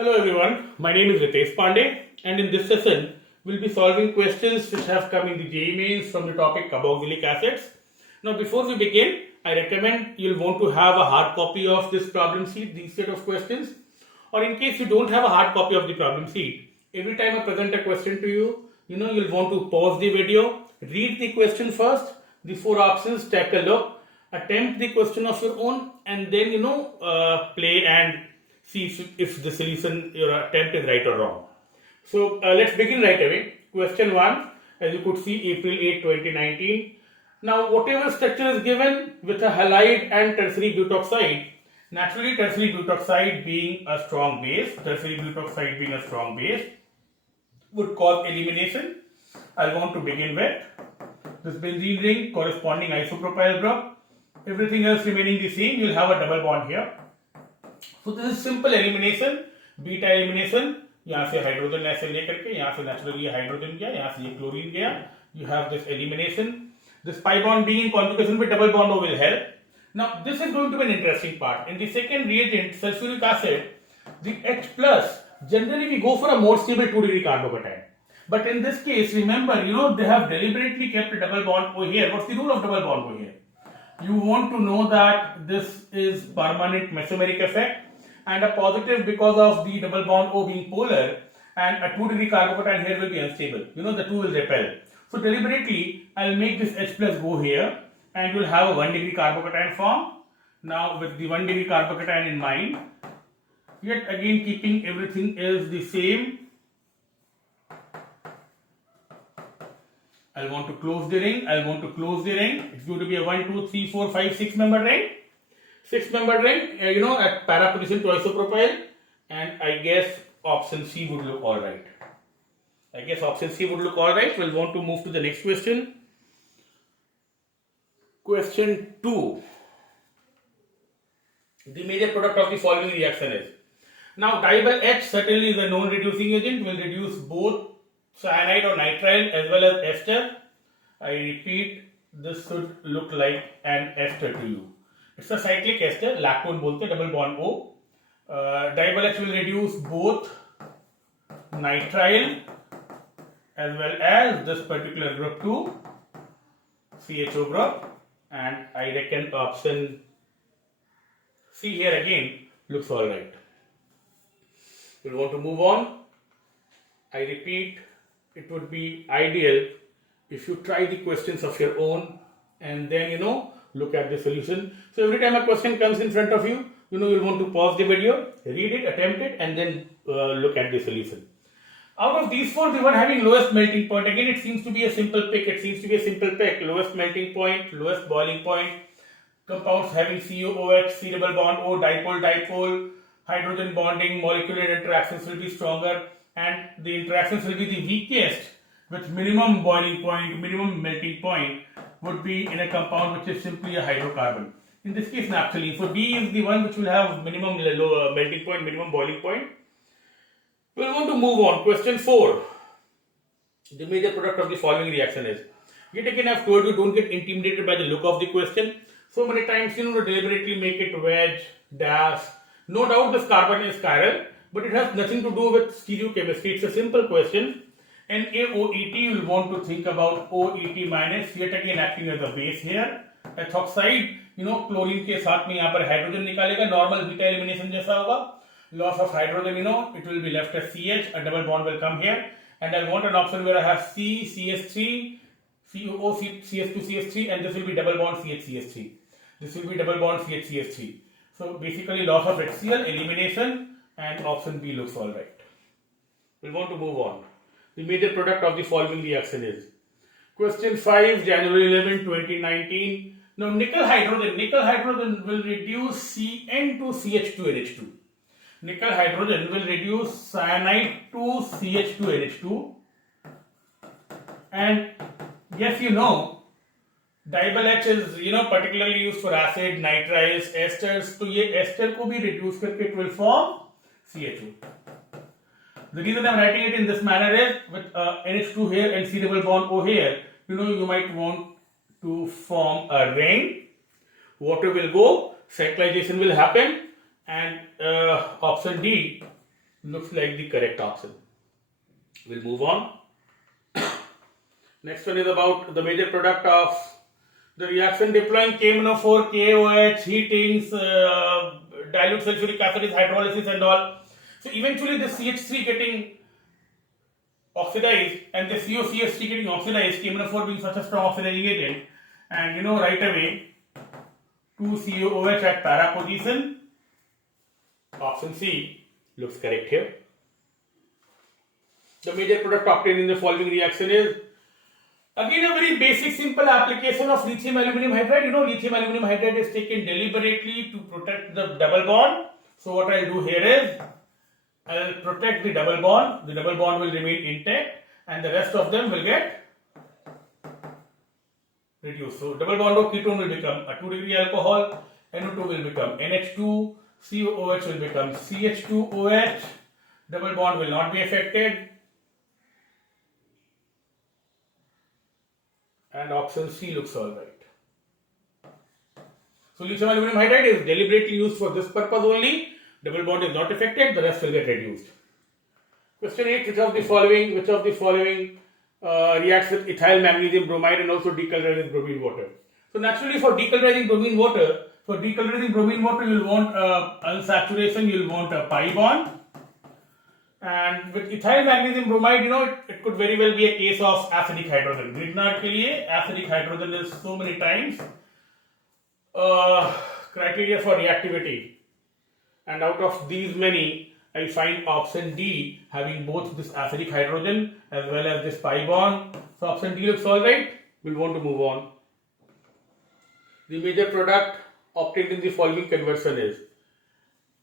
Hello everyone, my name is Ritesh Pandey and in this session we'll be solving questions which have come in the JEE mains from the topic carboxylic acids. Now before we begin, I recommend you'll want to have a hard copy of this problem sheet, these set of questions, or in case you don't have a hard copy of the problem sheet, every time I present a question to you, you'll want to pause the video, read the question first, the four options, take a look, attempt the question of your own, and then play and see if the solution your attempt is right or wrong. So let's begin right away. Question 1, as you could see, April 8, 2019. Now whatever structure is given with a halide and tertiary butoxide, naturally tertiary butoxide being a strong base, would cause elimination. I want to begin with this benzene ring corresponding isopropyl group. Everything else remaining the same, you'll have a double bond here. So this is simple elimination, beta elimination. यहाँ से hydrogen ऐसे लेकर के यहाँ से naturally hydrogen गया, यहाँ से ये क्लोरीन गया. You have this elimination. This pi bond being in conjugation with double bond O will help. Now this is going to be an interesting part. In the second reagent, sulfuric acid, the H plus, generally we go for a more stable 2 degree carbocation. But in this case, remember, they have deliberately kept a double bond O here. What's the rule of double bond O here? You want to know that this is permanent mesomeric effect and a positive because of the double bond O being polar, and a 2 degree carbocation here will be unstable. The two will repel. So deliberately, I'll make this H plus go here and you'll have a 1 degree carbocation form. Now with the 1 degree carbocation in mind, yet again keeping everything is the same, I want to close the ring. It's going to be a 1, 2, 3, 4, 5, 6 member ring. 6 member ring, at para position to isopropyl, and I guess option C would look alright. We'll want to move to the next question. Question 2. The major product of the following reaction is. Now diol H certainly is a known reducing agent, will reduce both cyanide or nitrile as well as ester. I repeat, this should look like an ester to you. It's a cyclic ester, lactone bolte, double bond O. Diol H will reduce both nitrile as well as this particular group to CHO group, and I reckon option C here again looks alright. We'll want to move on. I repeat, it would be ideal if you try the questions of your own and then look at the solution. So every time a question comes in front of you, you'll want to pause the video, read it, attempt it, and then look at the solution. Out of these four, the one having lowest melting point, again it seems to be a simple pick. Lowest melting point, lowest boiling point. Compounds having COOH, C double bond O, dipole, hydrogen bonding, molecular interactions will be stronger, and the interactions will be the weakest with minimum boiling point, minimum melting point would be in a compound which is simply a hydrocarbon. In this case, naphthalene. So B is the one which will have minimum low melting point, minimum boiling point. We'll want to move on. Question 4. The major product of the following reaction is. Yet again, I've told you, don't get intimidated by the look of the question. So many times, to deliberately make it wedge, dash. No doubt this carbon is chiral, but it has nothing to do with stereochemistry. It's a simple question. NaOET, you'll want to think about OET minus, yet again acting as a base here. Ethoxide, chlorine के साथ में यहाँ पर hydrogen निकालेगा, normal beta elimination जैसा होगा. Loss of hydrogen, it will be left as CH, a double bond will come here, and I want an option where I have C, CS3, COO, CS2, CS3, and this will be double bond CH, CS3. So basically loss of HCl, elimination, and option B looks alright. We'll want to move on. The major product of the following reaction is. Question 5, January 11, 2019. Now nickel hydrogen will reduce Cn to CH2NH2. Nickel hydrogen will reduce cyanide to CH2NH2. And yes, diol H is particularly used for acid, nitriles, esters. So ये ester को भी reduce करके it will form CH2. The reason I am writing it in this manner is with NH2 here and C double bond O here, you might want to form a ring. Water will go, cyclization will happen, and option D looks like the correct option. We'll move on. Next one is about the major product of the reaction deploying KMNO4, KOH, heatings, dilute sulfuric acid is hydrolysis and all. So eventually the CH3 getting oxidized and the COCH3 getting oxidized, KMNO4 being such a strong oxidizing agent, and right away 2COOH at para position. Option C looks correct here. The major product obtained in the following reaction is again a very basic simple application of lithium aluminum hydride. Lithium aluminum hydride is taken deliberately to protect the double bond. So what I'll do here is I'll protect the double bond. The double bond will remain intact and the rest of them will get reduced. So double bond of ketone will become a 2-degree alcohol, NO2 will become NH2, COOH will become CH2OH, double bond will not be affected, and option C looks alright. So lithium aluminum hydride is deliberately used for this purpose only. Double bond is not affected, the rest will get reduced. Question 8, which of the following reacts with ethyl magnesium bromide and also decolorizes bromine water? So naturally for decolorizing bromine water, you will want unsaturation, you will want a pi bond. And with ethyl magnesium bromide, it could very well be a case of acidic hydrogen. Grignard ke liye acidic hydrogen is so many times criteria for reactivity. And out of these many, I find option D having both this acidic hydrogen as well as this pi bond. So option D looks alright. We'll want to move on. The major product obtained in the following conversion is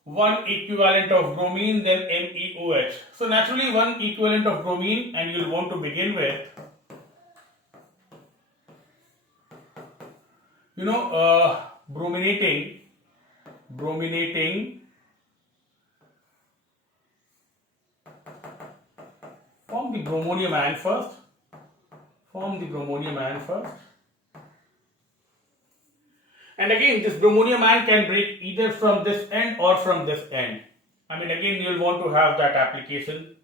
1 equivalent of bromine, then MeOH. So naturally 1 equivalent of bromine, and you'll want to begin with brominating form the bromonium ion first. And again, this bromonium ion can break either from this end or from this end. Again, you'll want to have that application.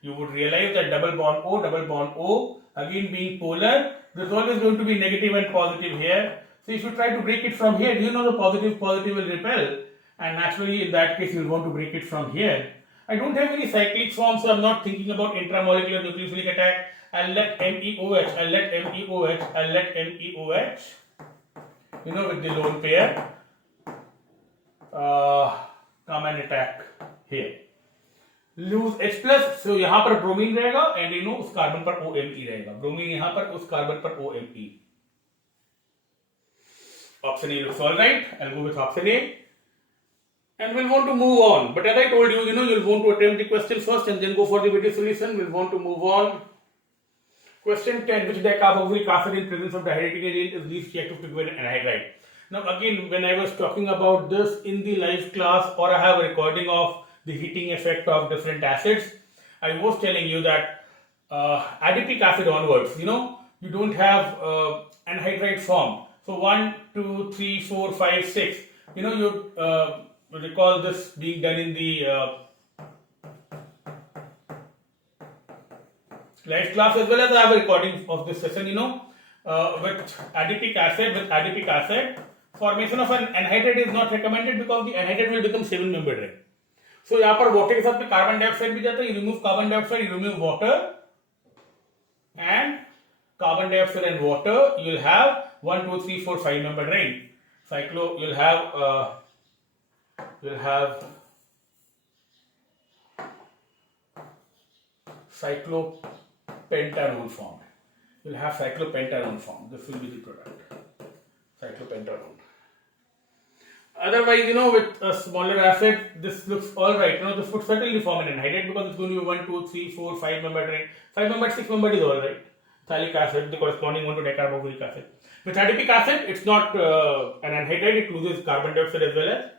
You would realize that double bond O, again being polar, there's always going to be negative and positive here. So if you try to break it from here, the positive will repel. And naturally, in that case, you'll want to break it from here. I don't have any cyclic form, so I'm not thinking about intramolecular nucleophilic attack. I'll let MeOH with the lone pair come and attack here. Lose H plus, so यहाँ पर bromine रहेगा and उस carbon पर OMe रहेगा. Bromine यहाँ पर उस carbon पर OMe. Option A looks alright. I'll go with option A. And we'll want to move on. But as I told you, you'll want to attempt the question first and then go for the video solution. We'll want to move on. Question 10. Which dicarboxylic acid in presence of dihydrating agent is least reactive to given anhydride? Now again, when I was talking about this in the live class, or I have a recording of the heating effect of different acids, I was telling you that adipic acid onwards, you don't have anhydride form. So 1, 2, 3, 4, 5, 6. You recall this being done in the live class as well as I have a recording of this session. With adipic acid, formation of an anhydride is not recommended because the anhydride will become 7-membered ring. So यहाँ पर water के साथ में carbon dioxide भी जाता है. You remove carbon dioxide, you remove water, and carbon dioxide and water, you'll have 1, 2, 3, 4, 5-membered ring. You'll have cyclopentanone formed. This will be the product. Cyclopentanone. Otherwise, with a smaller acid, this looks alright. This would certainly form an anhydride because it's going to be 1, 2, 3, 4, 5-membered ring. 5-membered, 6-membered is alright. Phthalic acid, the corresponding one to dicarboxylic acid. With adipic acid, it's not an anhydride. It loses carbon dioxide as well as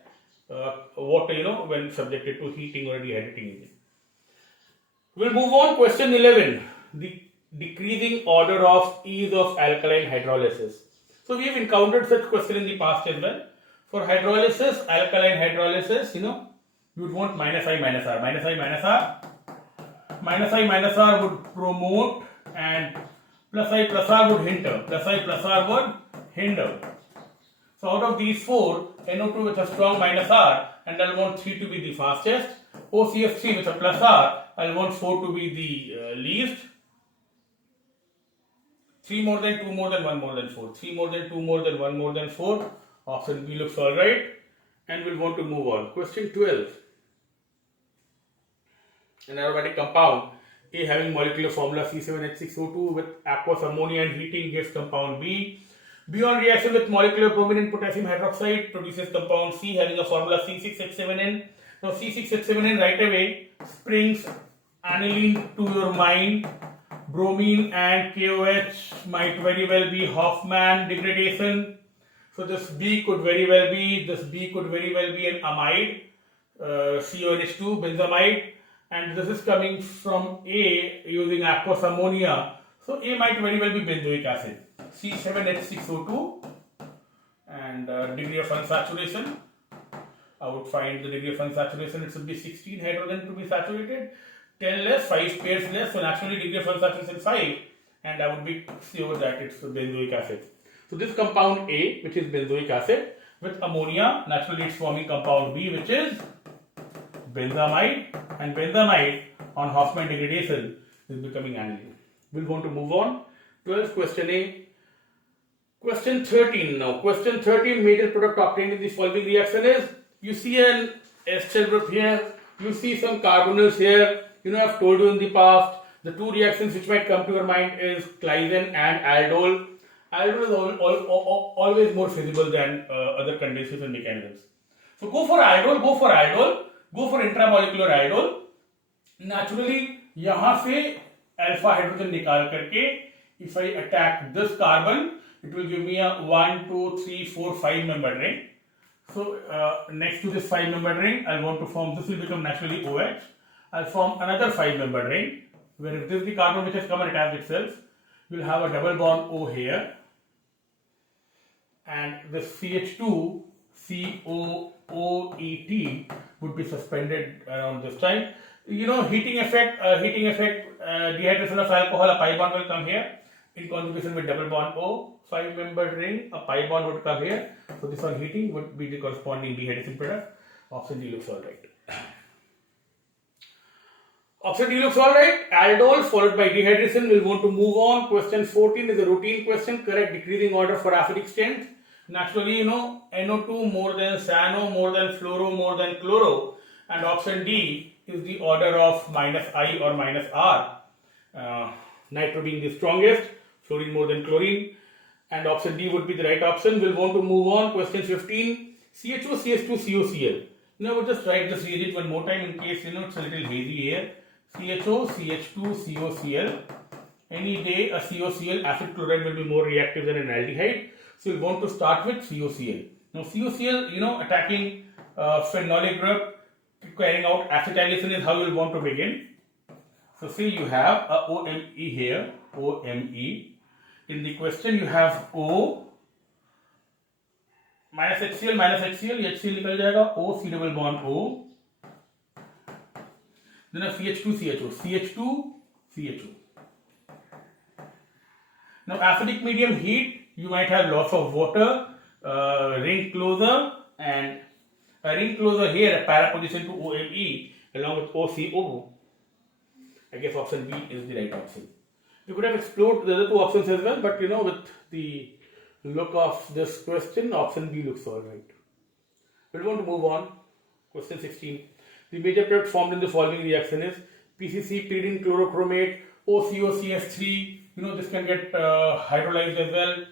water, when subjected to heating or dehydrating agent. We'll move on. Question 11. The decreasing order of ease of alkaline hydrolysis. So we have encountered such question in the past as well. For hydrolysis, alkaline hydrolysis, you would want minus I minus R. Minus I minus R. Minus I minus R would promote and plus I plus R would hinder. Plus I plus R would hinder. So out of these four, NO2 with a strong minus R, and I'll want 3 to be the fastest. OCS3 with a plus R, I'll want 4 to be the least. 3 more than 2 more than 1 more than 4. 3 more than 2 more than 1 more than 4. Option B looks alright. And we'll want to move on. Question 12. An aromatic compound A having molecular formula C7H6O2 with aqueous ammonia and heating gives compound B. B on reaction with molecular bromine and potassium hydroxide produces compound C having a formula C6H7N. Now C6H7N right away springs aniline to your mind. Bromine and KOH might very well be Hofmann degradation. So this B could very well be an amide, CONH2 benzamide, and this is coming from A using aqueous ammonia. So A might very well be benzoic acid. C7H6O2 and degree of unsaturation. I would find the degree of unsaturation. It should be 16 hydrogen to be saturated. 10 less, 5 pairs less. So naturally degree of unsaturation 5, and I would be sure that it's benzoic acid. So this compound A, which is benzoic acid, with ammonia, naturally it's forming compound B, which is benzamide, and benzamide on Hofmann degradation is becoming aniline. We'll want to move on. 12th question A. Question 13 now. Question 13, major product obtained in the following reaction is, you see an ester group here, you see some carbonyls here. I've told you in the past, the two reactions which might come to your mind is Claisen and aldol. Aldol is always more feasible than other condensation mechanisms. So go for aldol, go for intramolecular aldol. Naturally, यहाँ से alpha hydrogen निकाल करके, if I attack this carbon, it will give me a 1, 2, 3, 4, 5 membered ring. So next to this 5 membered ring, I want to form, this will become naturally OH. I'll form another 5 membered ring, where if this is the carbon which has come and attached itself, you'll have a double bond O here, and this CH2 COOET would be suspended around this time. Heating effect, dehydration of alcohol, a pi bond will come here in conjugation with double bond O, 5 membered ring, a pi bond would come here. So this one heating would be the corresponding dehydration product. Option D looks alright. Option D looks alright. Aldol followed by dehydration. We'll want to move on. Question 14 is a routine question. Correct decreasing order for acidic strength. Naturally, NO2 more than cyano, more than fluoro, more than chloro. And option D is the order of minus I or minus R. Nitro being the strongest, fluorine more than chlorine. And option D would be the right option. We'll want to move on. Question 15. CHO, CH2, COCl. Now we'll just write this reagent one more time in case it's a little hazy here. CHO, CH2, COCl. Any day a COCl acid chloride will be more reactive than an aldehyde. So we'll want to start with COCl. Now COCl, attacking phenolic group, carrying out acetylation is how you'll want to begin. So see, you have a OMe here, OMe. In the question you have O minus HCl, HCl निकल जाएगा, O C double bond O. Then a CH2 CHO, CH2 CHO. Now acidic medium heat, you might have loss of water, ring closer, and a ring closer here, a para position to OMe along with OCO. I guess option B is the right option. We could have explored the other two options as well, but with the look of this question, option B looks alright. We're going to move on. Question 16. The major product formed in the following reaction is PCC, pyridine chlorochromate, OCOCS3. This can get hydrolyzed as well.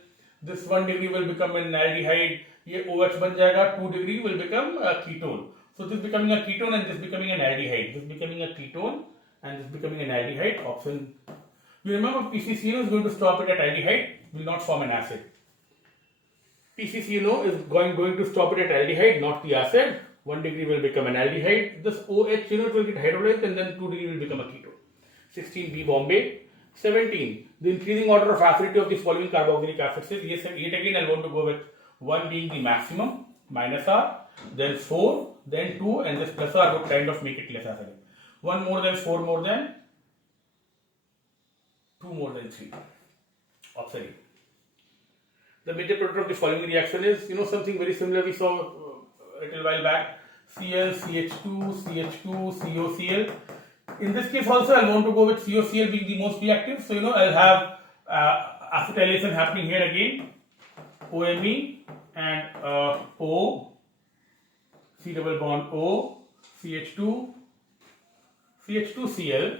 This 1 degree will become an aldehyde. ये OH बन जाएगा. 2 degree will become a ketone. So this becoming a ketone and this becoming an aldehyde. This becoming a ketone and this becoming an aldehyde. Option. You remember PCCNO is going to stop it at aldehyde. Will not form an acid. PCCNO is going to stop it at aldehyde, not the acid. 1 degree will become an aldehyde. This OH, it will get hydrolyzed and then 2 degree will become a ketone. 16B Bombay. 17. The increasing order of acidity of the following carboxylic acids is, yes, yet again I want to go with 1 being the maximum, minus R, then 4, then 2, and this plus R would kind of make it less acidic. 1 more than 4 more than 2 more than 3. Option A. The major product of the following reaction is, something very similar we saw a little while back. Cl, CH2, CH2, COCl. In this case also I want to go with COCl being the most reactive. So, I'll have acetylation happening here again. OMe and O, C double bond O, CH2, CH2Cl.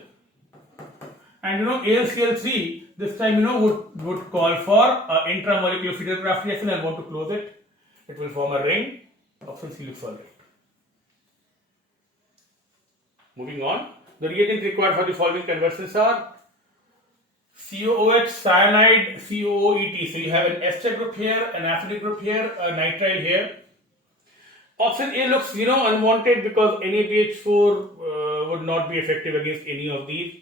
And AlCl3 this time would call for intramolecular feeder craft reaction. I want to close it. It will form a ring. Option C looks alright. Moving on, the reagent required for the following conversions are COOH, cyanide, COOET. So you have an ester group here, an acidic group here, a nitrile here. Option A looks unwanted because NaBH4 would not be effective against any of these.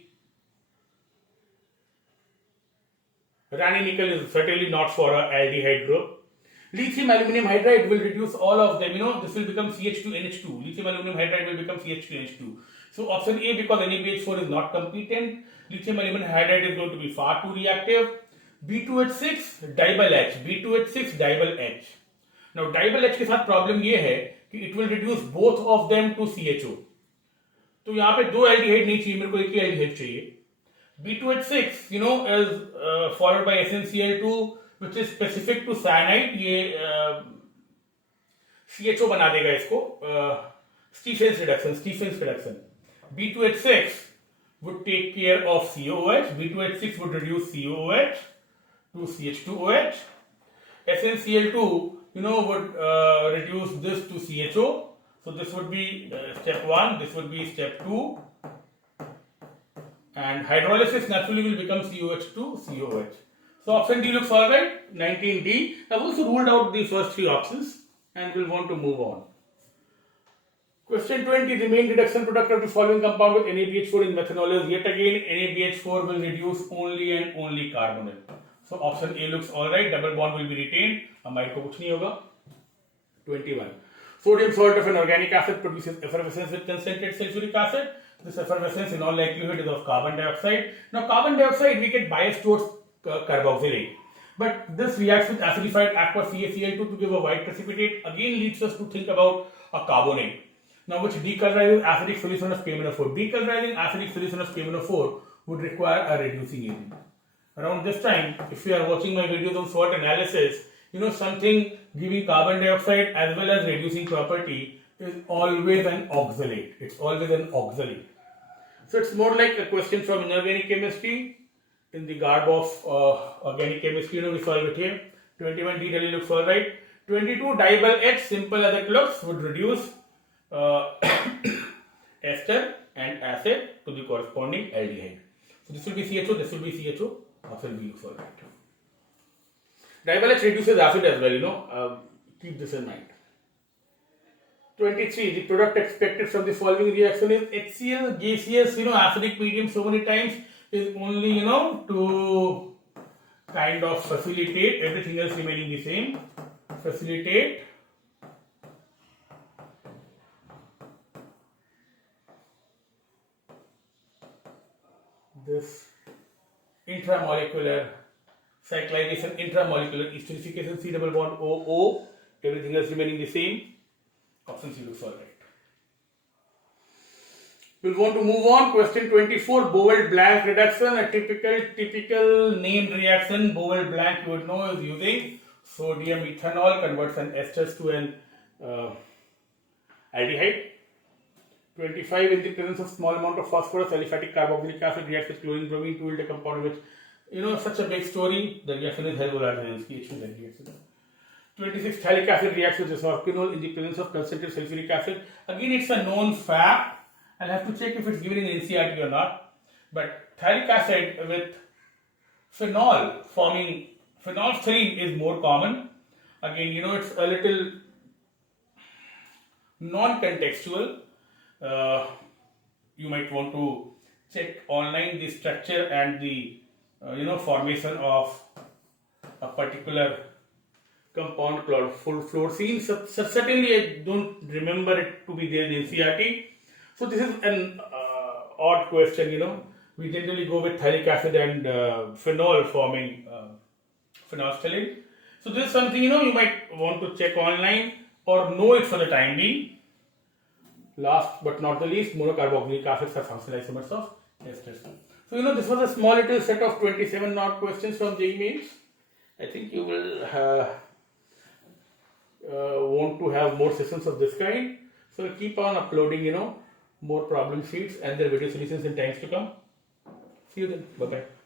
Ranny nickel is certainly not for a aldehyde group. Lithium aluminum hydride will reduce all of them. This will become CH2NH2. Lithium aluminum hydride will become CH2NH2. So option A, because NaBH4 is not competent, lithium aluminum hydride is going to be far too reactive. B2H6 dibyl H. B2H6 dibyl H. Now dibyl H के साथ problem ये है कि it will reduce both of them to CHO. तो यहाँ पे दो aldehyde नहीं चाहिए, मेरे को एक ही aldehyde चाहिए. B2H6, is followed by SnCl2, which is specific to cyanide. ये CHO बना देगा इसको. Stephens reduction. B2H6 would take care of COOH. B2H6 would reduce COOH to CH2OH. SnCl2, would reduce this to CHO. So this would be step 1. This would be step 2. And hydrolysis naturally will become COH to COH. So option D looks alright. 19D. I've also ruled out the first 3 options and we'll want to move on. Question 20. The main reduction product of the following compound with NaBH4 in methanol is yet again NaBH4 will reduce only and only carbonyl. So option A looks alright. Double bond will be retained. Amide ko kuch nahi hoga. 21. Sodium salt of an organic acid produces effervescence with concentrated sulfuric acid. This effervescence in all likelihood is of carbon dioxide. Now carbon dioxide we get biased towards carboxylic. But this reacts with acidified aqua CaCl2 to give a white precipitate. Again leads us to think about a carbonate. Now which decolonizes acidic solution of KMnO4. Decolonizing acidic solution of KMnO4 would require a reducing agent. Around this time, if you are watching my videos on salt analysis, something giving carbon dioxide as well as reducing property is always an oxalate. It's always an oxalate. So it's more like a question from inorganic chemistry in the garb of organic chemistry. We solve it here. 21 D really looks alright. 22 dibyl H, simple as it looks, would reduce ester and acid to the corresponding aldehyde. So this will be CHO, this will be CHO. Option B looks alright. Dibyl H reduces acid as well, keep this in mind. 23. The product expected from the following reaction is HCl, gaseous, acidic medium so many times is only, to kind of facilitate everything else remaining the same. Facilitate this intramolecular cyclization, intramolecular esterification, C double bond OO, everything else remaining the same. Option C looks alright. We'll want to move on. Question 24. Bold-Blanc reduction. A typical named reaction. Bold-Blanc you would know is using sodium ethanol, converts an esters to an aldehyde. 25. In the presence of small amount of phosphorus, aliphatic carboxylic acid reacts with chlorine bromine to yield a compound which, such a big story. The reaction is H2 26. Phthalic acid reacts with resorcinol in the presence of concentrated sulfuric acid. Again, it's a known fact. I'll have to check if it's given in NCERT or not. But phthalic acid with phenol forming phenolphthalein is more common. Again, it's a little non-contextual. You might want to check online the structure and the formation of a particular compound fluorocene. Certainly, I don't remember it to be there in NCERT. So this is an odd question, you know. We generally go with thyric acid and phenol forming phenolphthalein. So this is something, you know, you might want to check online or know it for the time being. Last but not the least, monocarboxylic acids are functional isomers of esters. So, you know, this was a small little set of 27 odd questions from JEE Mains. I think you will want to have more sessions of this kind. So, I'll keep on uploading, you know, more problem sheets and their video solutions in times to come. See you then. Bye-bye.